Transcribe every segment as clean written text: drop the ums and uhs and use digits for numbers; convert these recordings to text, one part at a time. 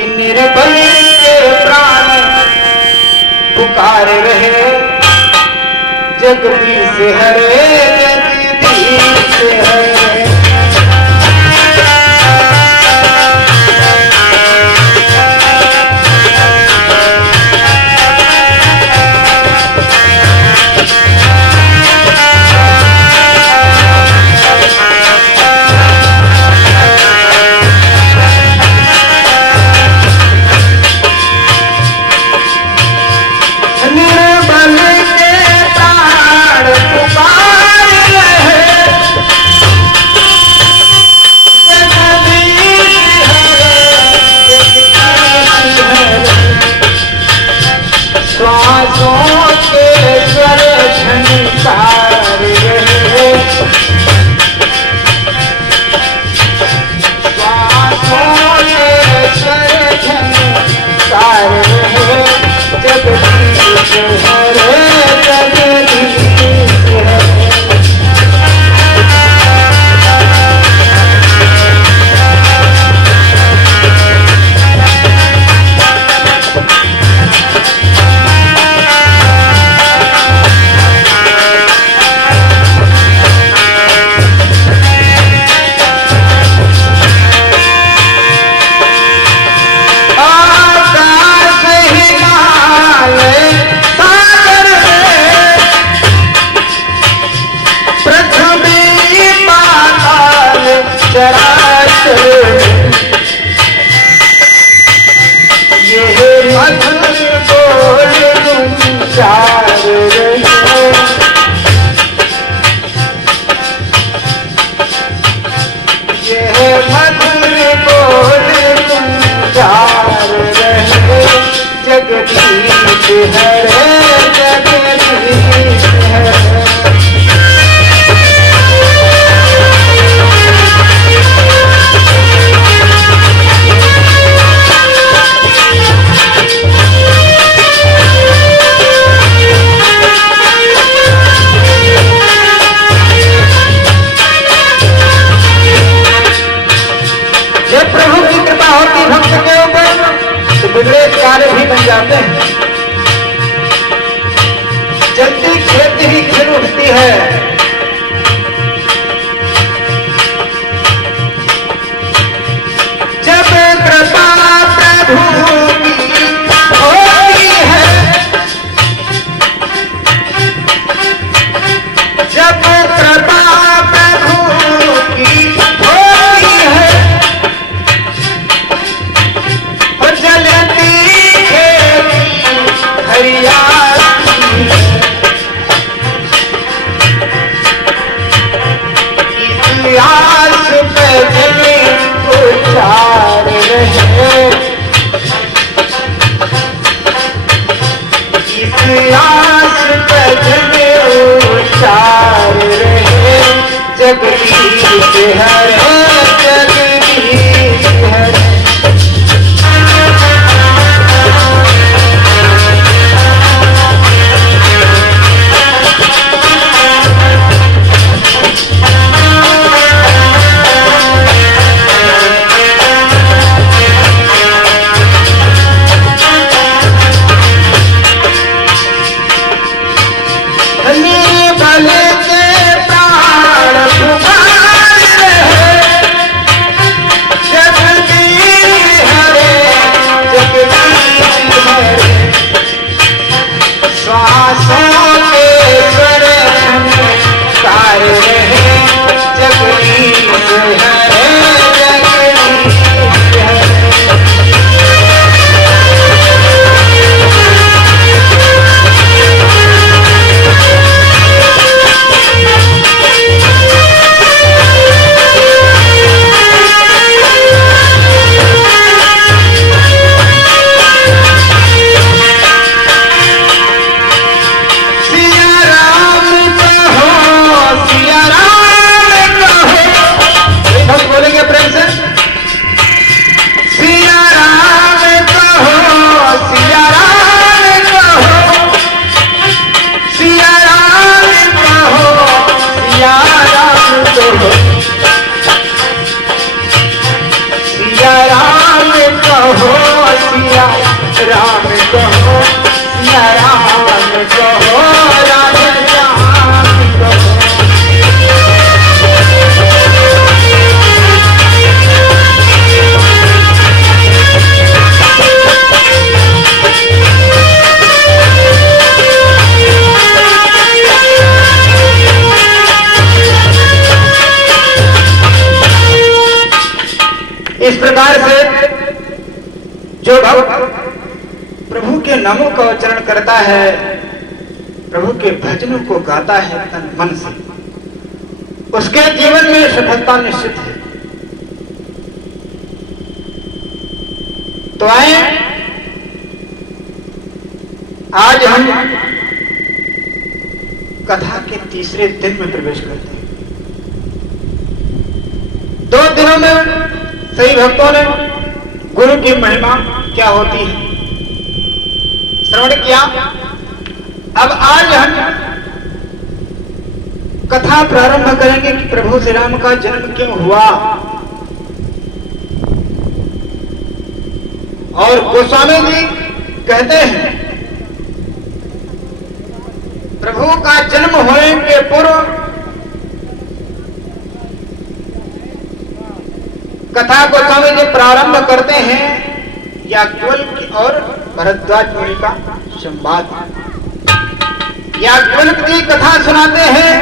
कि निर्बल के प्राण पुकार रहे, जगदीश हरे जगदीश हरे। जगदीश हरे जगदीश हरे। जब प्रभु की कृपा होती भक्त के ऊपर तो बिगड़े कार्य भी बन जाते हैं। जल्दी खेती ही खिल उठती है। जब कृपा प्रभु की होती है, जब कृपा प्रभु की होती है, जलती खेती हरियाली प्रकार से जो भक्त प्रभु के नामों का उच्चारण करता है, प्रभु के भजनों को गाता है तन मन से, उसके जीवन में सफलता निश्चित है। तो आए आज हम कथा के तीसरे दिन में प्रवेश करते हैं। 2 दिनों में सही भक्तों ने गुरु की महिमा क्या होती है श्रवण किया। अब आज हम कथा प्रारंभ करेंगे कि प्रभु श्री राम का जन्म क्यों हुआ। और गोस्वामी जी कहते हैं प्रभु का जन्म होने के पूर्व कथा गोस्वामी जी प्रारंभ करते हैं याज्ञवल्क्य और भरद्वाज मुनि का संवाद। याज्ञवल्क्य जी कथा सुनाते हैं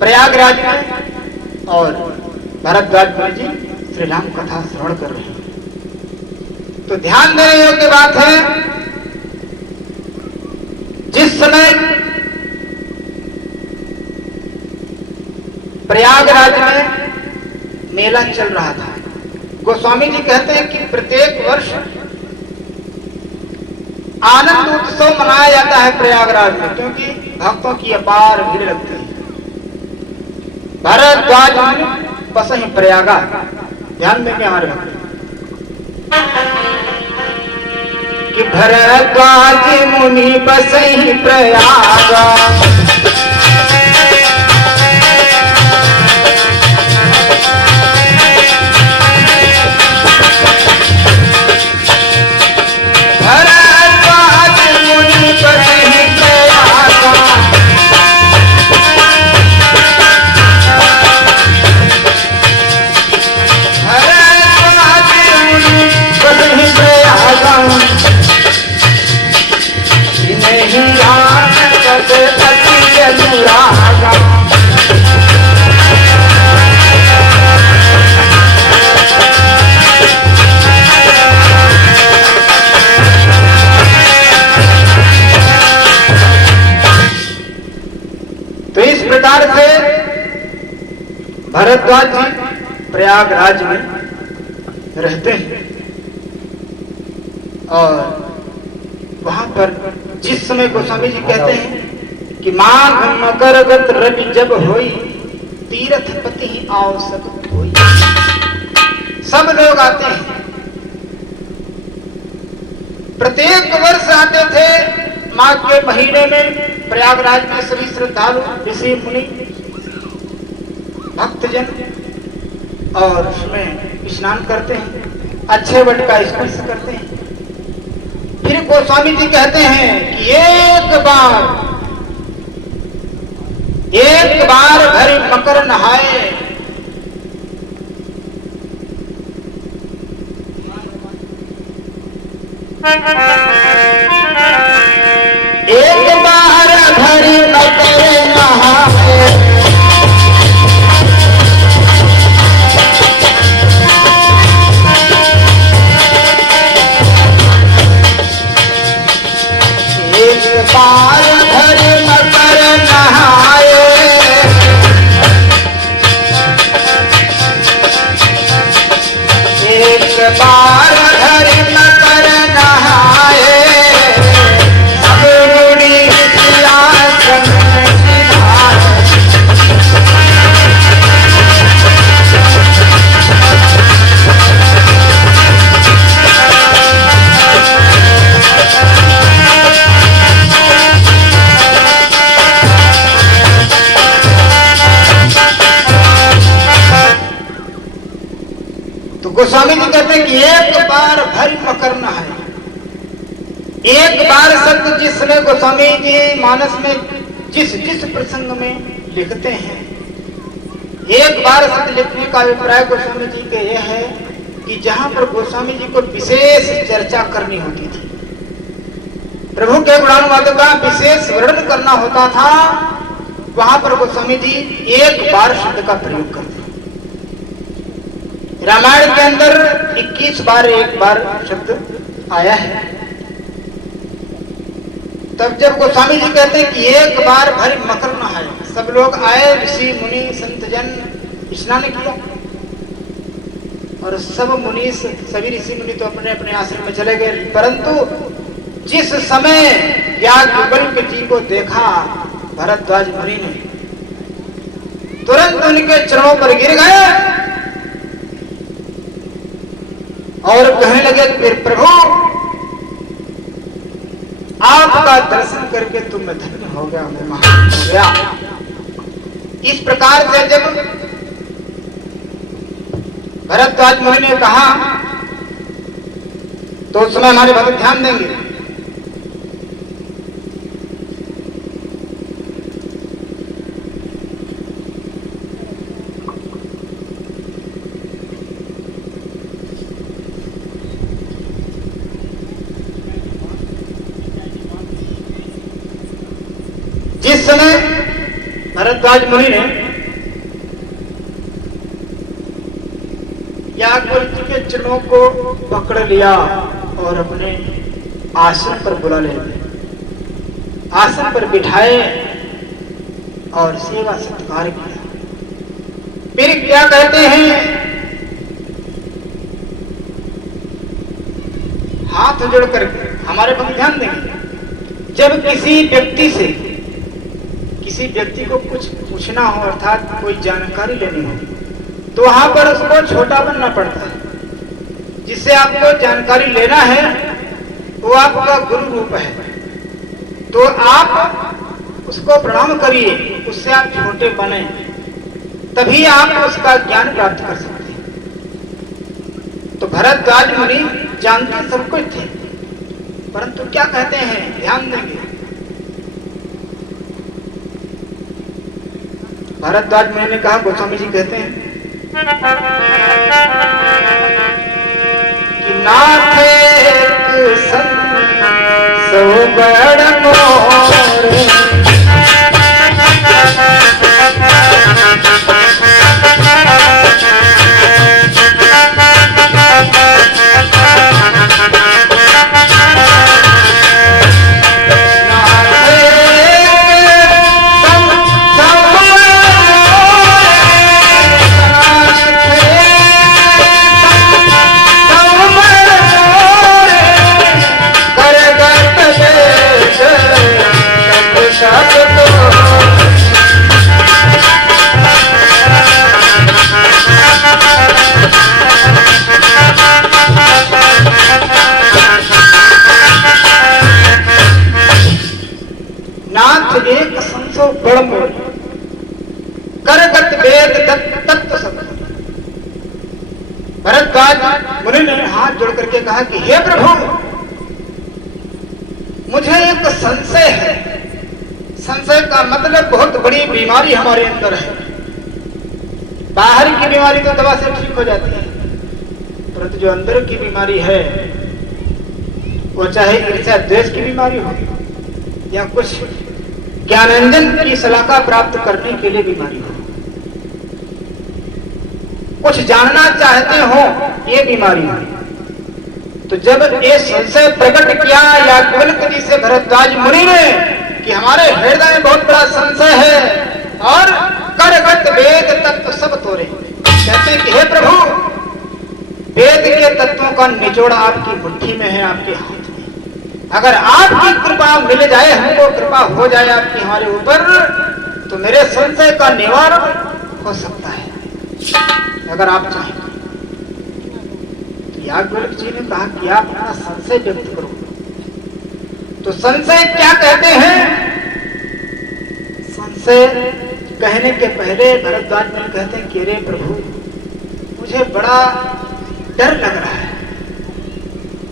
प्रयागराज में और भरद्वाज मुनि जी श्री राम कथा श्रवण कर रहे हैं। तो ध्यान देने योग्य बात है, जिस समय प्रयागराज में मेला चल रहा था, गोस्वामी जी कहते हैं कि प्रत्येक वर्ष आनंद उत्सव मनाया जाता है प्रयागराज में, क्योंकि भक्तों की अपार भीड़ लगती है। भरद्वाज बस ही प्रयागा, ध्यान देंगे हमारे भक्त कि भरद्वाज मुनि बस ही प्रयागा, भरद्वाज जी प्रयागराज में रहते हैं। और वहां पर जिस समय गोस्वामी जी कहते हैं कि माघ मकरगत रवि जब होई, तीर्थ पति ही आवश्यक होई, सब लोग आते हैं। प्रत्येक वर्ष आते थे माघ के महीने में प्रयागराज में सभी श्रद्धालु ऋषि मुनि भक्तजन, और उसमें स्नान करते हैं, अच्छे वट का स्पर्श करते हैं। फिर गोस्वामी जी कहते हैं कि एक बार भरी मकर नहाए, एक बार भरी मकर नहाए, बार भर मकर नहाए, एक बार भर मकर नहाए, सब मुनि किया संग सिधाए। गोस्वामी जी कहते हैं कि एक बार भरी मकर नहाए। एक बार शब्द जिस समय गोस्वामी जी मानस में जिस जिस प्रसंग में लिखते हैं, एक बार शब्द लिखने का अभिप्राय गोस्वामी जी के यह है कि जहां पर गोस्वामी जी को विशेष चर्चा करनी होती थी, प्रभु के गुणानुवादों का विशेष वर्णन करना होता था, वहां पर गोस्वामी जी एक बार शब्द का प्रयोग करते हैं। रामायण के अंदर 21 बार एक बार शब्द आया है। तब जब गोस्वामी जी कहते हैं कि एक बार भरी मकर न है, सब लोग आए, ऋषि मुनि संत जन स्नान किया और सब मुनि सभी ऋषि मुनि तो अपने अपने आश्रम में चले गए, परंतु जिस समय याज्ञवल्क्य जी को देखा भरद्वाज मुनि ने, तुरंत उनके चरणों पर गिर गए और कहने लगे फिर प्रभु आपका दर्शन करके तुम मैं धन्य हो गया, मैं महान हो गया। इस प्रकार से जब भरद्वाज मुनि ने कहा तो उस समय हमारे भक्त ध्यान देंगे। जिस समय भरद्वाज मुनि ने याज्ञवल्क्य के चरणों को पकड़ लिया और अपने आसन पर बुला ले, आसन पर बिठाए और सेवा सत्कार किया। फिर क्या कहते हैं, हाथ जोड़ करके हमारे पर ध्यान देंगे। जब किसी व्यक्ति को कुछ पूछना हो अर्थात कोई जानकारी लेनी हो तो वहां पर उसको छोटा बनना पड़ता है। जिससे आपको जानकारी लेना है वो आपका गुरु रूप है, तो आप उसको प्रणाम करिए, उससे आप छोटे बने, तभी आप उसका ज्ञान प्राप्त कर सकते हैं। तो भरद्वाज मुनि जानते सब कुछ थे, परंतु क्या कहते हैं, ध्यान देंगे। भरद्वाज मुनि ने कहा, गोस्वामी जी कहते हैं कि नाथ एक संत सो बड़ मोरे, एक संसो बड़ मोर करगत वेद तत्व सब। भरद्वाज मुनि ने हाथ जोड़ करके कहा कि हे प्रभु, मुझे एक संशय है। संशय का मतलब बहुत बड़ी बीमारी हमारे अंदर है। बाहर की बीमारी तो दवा से ठीक हो जाती है, परंतु जो अंदर की बीमारी है वो चाहे ईर्ष्या द्वेष की बीमारी हो या कुछ ज्ञानांजन की सलाह प्राप्त करने के लिए बीमारी हो, कुछ जानना चाहते हो ये बीमारी हो। तो जब ये संशय प्रकट किया याज्ञवल्क्य जी से भरद्वाज मुनि ने कि हमारे हृदय में बहुत बड़ा संशय है और करगत वेद तत्व सब तोरे, कहते हैं कि हे प्रभु, वेद के तत्वों का निचोड़ आपकी मुट्ठी में है, आपके हाथ में। अगर आपकी कृपा मिल जाए, हमको कृपा हो जाए आपकी हमारे ऊपर, तो मेरे संशय का निवारण हो सकता है, अगर आप चाहें। तो याज्ञवल्क्य जी ने कहा कि आप अपना संशय व्यक्त करो। तो संशय क्या कहते हैं? संशय कहने के पहले भरद्वाज मुनि कहते हैं कि अरे प्रभु, मुझे बड़ा डर लग रहा है,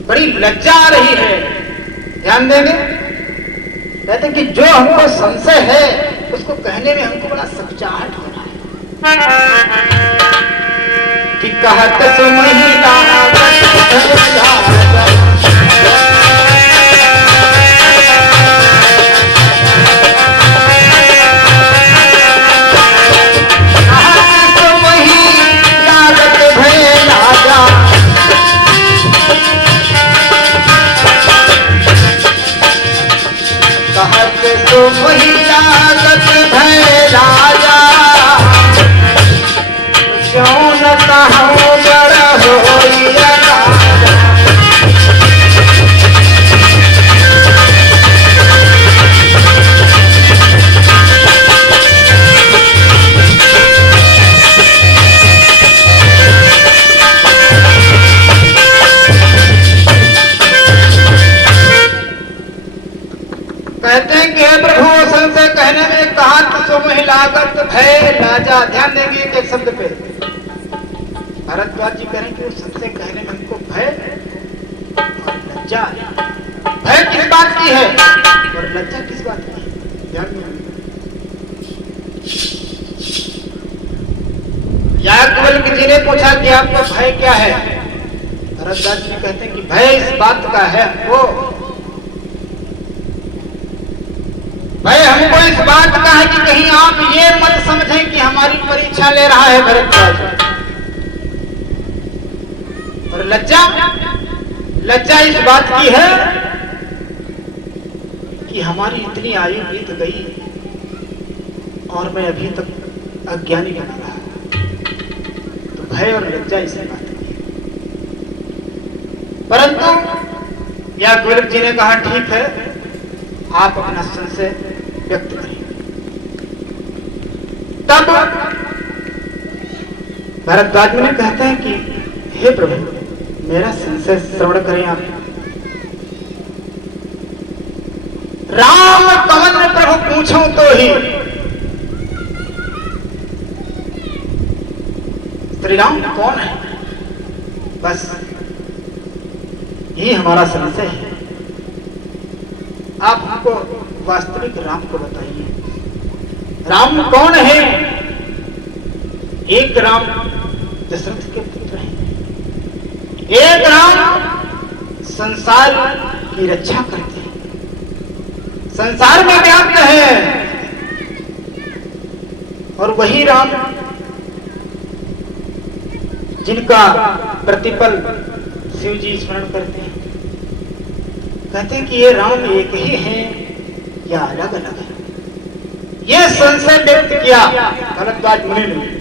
बड़ी लज्जा आ रही है। ध्यान देंगे, कहते हैं कि जो हमको संशय है उसको कहने में हमको बड़ा सचाहट हो रहा है कि कहत सुमहिता भय वही लागत भय राजा, क्यों न कहूँ बड़ा होइया राजा। कहते हैं कि हे प्रभु संशय कहने में कहा तो सो वही लागत भय राजा। ध्यान देंगे एक शब्द पे। भरद्वाज जी कह रहे हैं कि संशय कहने में हमको भय और लज्जा। भय किस बात की है और लज्जा किस बात की है? ध्यान में याज्ञवल्क्य जी ने पूछा कि आपको भय क्या है? भरद्वाज जी कहते हैं कि भय इस बात का है वो भाई हमको इस बात का है कि कहीं आप ये मत समझें कि हमारी परीक्षा ले रहा है भरद्वाज। और लज्जा, लज्जा इस बात की है कि हमारी इतनी आयु बीत गई और मैं अभी तक अज्ञानी बना रहा। तो भय और लज्जा इसी बात की है। परंतु याज्ञवल्क्य जी ने कहा ठीक है, आप अपना संशय व्यक्त करिए। तब भरद्वाज मुनि कहते हैं कि हे प्रभु मेरा संशय श्रवण करें आप। राम कवन प्रभु पूछूं तो ही, श्री राम कौन है, बस यही हमारा संशय है। आप हमको वास्तविक राम को बताइए, राम कौन है? एक राम दशरथ के पुत्र हैं, एक राम संसार की रक्षा करते हैं, संसार में व्याप्त है। और वही राम जिनका प्रतिपल शिव जी स्मरण करते हैं। कहते हैं कि ये राम एक ही है या अलग अलग है? ये संशय व्यक्त किया भरद्वाज मुनि ने।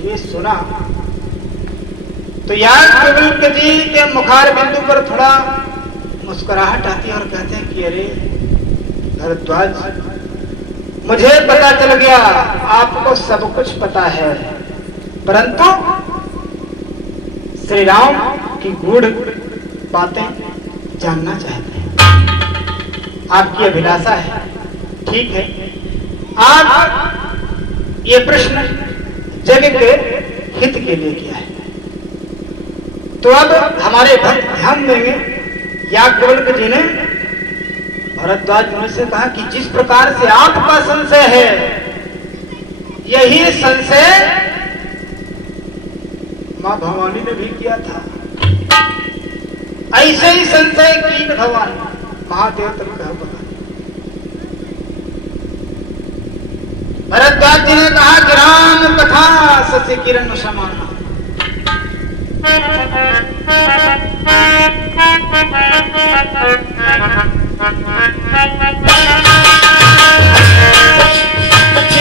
ये सुना तो याज्ञवल्क्य जी के मुखार बिंदु पर थोड़ा मुस्कुराहट आती है और कहते हैं कि अरे भरद्वाज, मुझे पता चल गया आपको सब कुछ पता है, परंतु श्री राम की गूढ़ बातें जानना चाहते हैं। आपकी अभिलाषा है, ठीक है, आप ये प्रश्न जग के हित के लिए किया है। तो अब हमारे भक्त ध्यान देंगे। याज्ञवल्क्य जी ने भरद्वाज मुनि से कहा कि जिस प्रकार से आपका संशय है, यही संशय मां भवानी ने भी किया था। ऐसे ही संशय कीन भगवान महादेव तक कहा। भरद्वाज जी ने कहा कि राम कथा शशि किरण समान।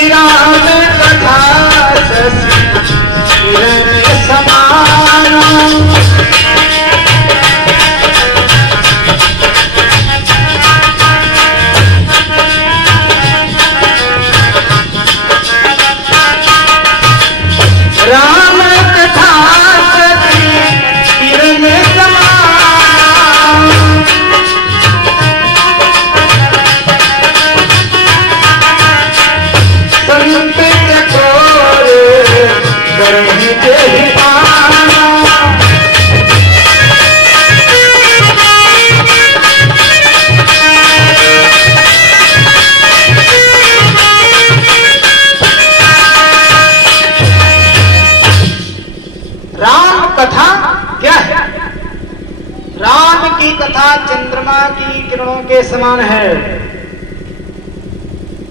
राम कथा शशि किरण समान। राम कथा शशि किरण समान। संत चकोरे करहि जेहि पाना। राम कथा क्या है? राम की कथा चंद्रमा की किरणों के समान है,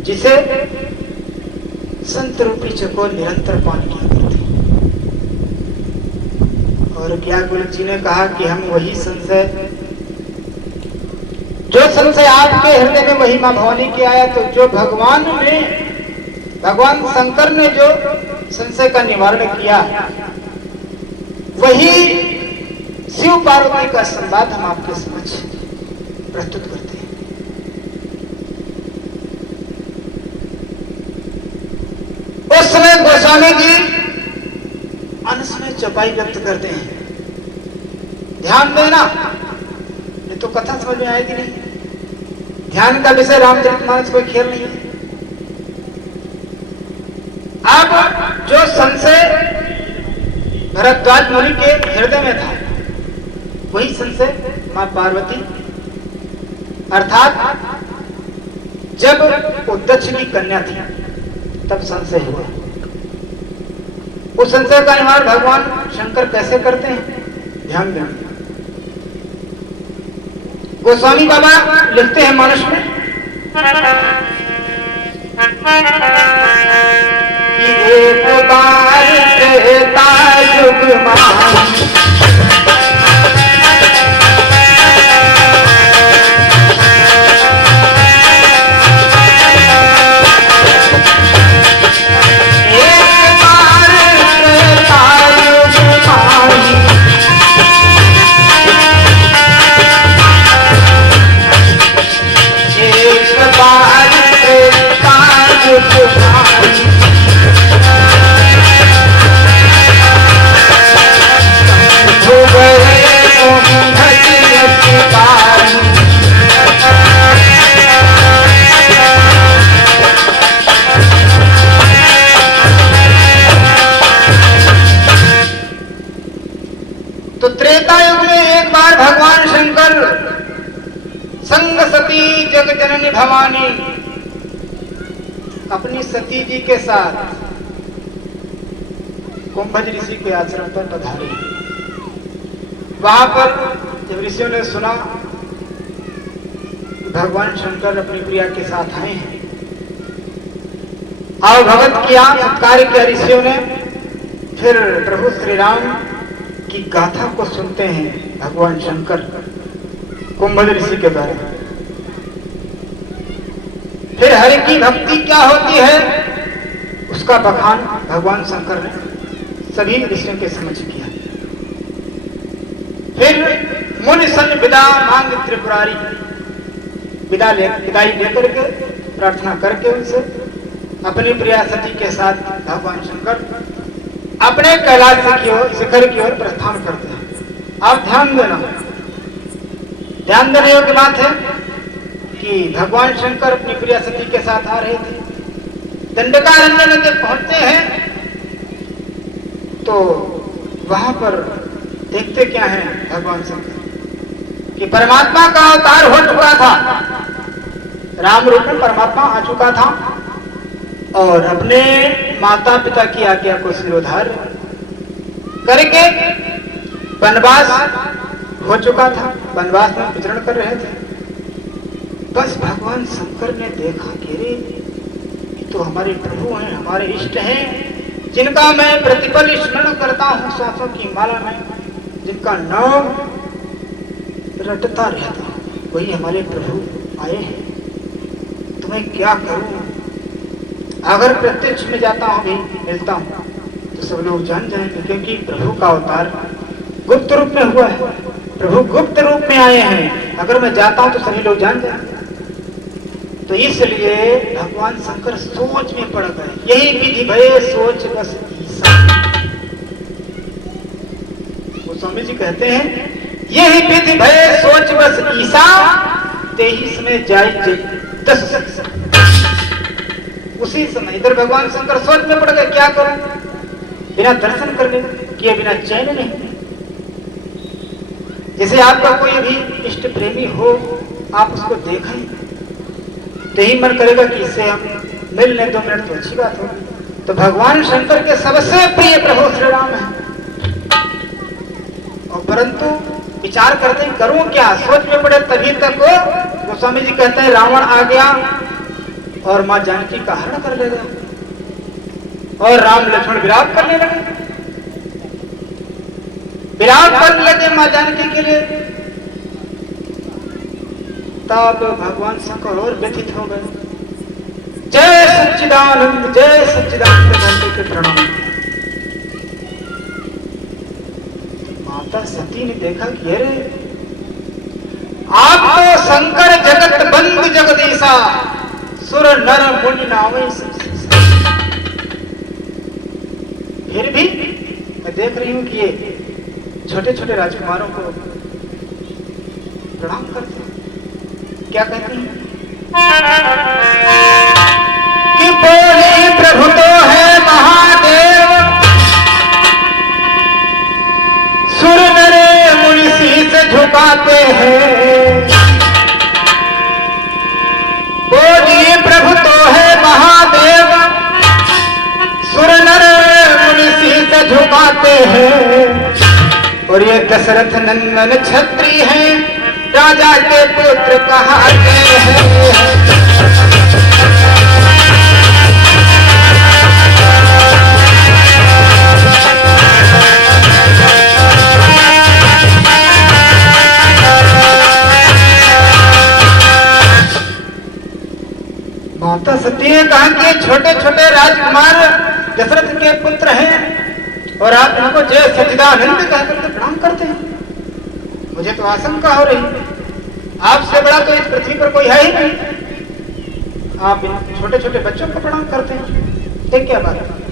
जिसे संत रूपी चकोर निरंतर पान किया करते। और याज्ञवल्क्य जी ने कहा कि हम वही संशय जो संशय आपके हृदय में वही मां भवानी की आया। तो जो भगवान शंकर ने जो संशय का निवारण किया, वही शिव पार्वती का संवाद हम आपके समक्ष प्रस्तुत करते हैं। उस समय गोस्वामी जी अंश में चौपाई व्यक्त करते हैं। ध्यान देना, ये तो कथा समझ में आएगी नहीं। ध्यान का विषय रामचरितमानस कोई खेल नहीं है। अब जो संशय भरद्वाज मुनि के हृदय में था, वही संशय मां पार्वती अर्थात जब उद्दक्ष की कन्या थी तब संशय हुआ। उस संशय का निवारण भगवान शंकर कैसे करते हैं, ध्यान दें। गोस्वामी बाबा लिखते हैं मानस में कि एक बार त्रेता युग मान भगवान शंकर संग सती जग जननी भवानी अपनी सती जी के साथ कुंभज ऋषि के आश्रम पर पधारे। वहां पर जब ऋषियों ने सुना भगवान शंकर अपनी प्रिया के साथ आए हैं, और भगत किया, सत्कार किया ऋषियों ने, फिर प्रभु श्री राम की गाथा को सुनते हैं भगवान शंकर कुंभज ऋषि के बारे में। फिर हरि की भक्ति क्या होती है उसका बखान भगवान शंकर ने सभी ऋषियों के समक्ष किया। फिर मुनि सन विदा मांग त्रिपुरारी, विदाई लेकर के प्रार्थना करके उनसे अपनी प्रिया सती के साथ भगवान शंकर अपने कैलाश की ओर, शिखर की ओर प्रस्थान करते हैं। आप ध्यान देना, ध्यान देने योग्य बात है कि भगवान शंकर अपनी प्रिया सती के साथ आ रहे थे। दंडकारण्य में जब पहुंचते हैं तो वहां पर देखते क्या है भगवान शंकर कि परमात्मा का अवतार हो चुका था, राम रूप में परमात्मा आ चुका था और अपने माता पिता की आज्ञा को सिरोधार करके वनवास हो चुका था, वनवास में विचरण कर रहे थे। बस भगवान शंकर ने देखा कि रे ये तो हमारे प्रभु हैं, हमारे इष्ट हैं, जिनका मैं प्रतिपल स्मरण करता हूँ सांसों की माला में, जिनका नाम रटता रहता हूँ, वही हमारे प्रभु आए हैं। तुम्हें क्या करूं? अगर प्रत्यक्ष में जाता हूं भी मिलता हूं तो सब लोग जान जाएंगे, क्योंकि प्रभु का अवतार गुप्त रूप में हुआ है, प्रभु गुप्त रूप में आए हैं। अगर मैं जाता हूं तो सभी लोग जान जाएंगे। तो इसलिए भगवान शंकर सोच में पड़ गए। यही विधि भय सोच बस ईसा। गोस्वामी जी कहते हैं यही विधि भय सोच बस ईसा, तेही समय जाए 10। उसी समय इधर भगवान शंकर सोच में पड़ गए, क्या करूं? बिना दर्शन करने किए बिना चैन नहीं। जैसे आपका कोई अभी इष्ट प्रेमी हो, आप उसको देखें तो ही मन करेगा कि इससे हम मिल लें 2 मिनट तो अच्छी बात हो। तो भगवान शंकर के सबसे प्रिय प्रभु श्री राम है, और परंतु विचार करते हैं करूं क्या, सोच में पड़े तभी तक गोस्वामी जी कहते हैं रावण आ गया और मां जानकी का हरण कर ले गया और राम लक्ष्मण विलाप करने लगे, विलाप करने लगे मां जानकी के लिए। तब भगवान शंकर और व्यथित हो गए। जय सच्चिदानंद बोलते के प्रणाम। माता सती ने देखा कि अरे आप तो शंकर जगत बंधु जगदीशा सुर नर मुनि नावे। फिर भी मैं देख रही हूं कि ये छोटे छोटे राजकुमारों को प्रणाम करते हैं। क्या कहते हैं कि बोले प्रभु तो है महादेव, सुर नरे मुनि शीस झुकाते हैं। बोले प्रभु तो है महादेव, सुर नरे मुनि शीस झुकाते हैं। और ये दशरथ नंदन छत्री हैं, राजा के पुत्र कहाते हैं। माता सती ने कहा कि छोटे छोटे राजकुमार दशरथ के पुत्र हैं और आप इनको जय सच्चिदानंद कहकर के प्रणाम करते हैं। मुझे तो आशंका हो रही, आपसे बड़ा तो इस पृथ्वी पर कोई है ही नहीं, आप इन छोटे छोटे बच्चों को प्रणाम करते हैं। ये क्या बात है?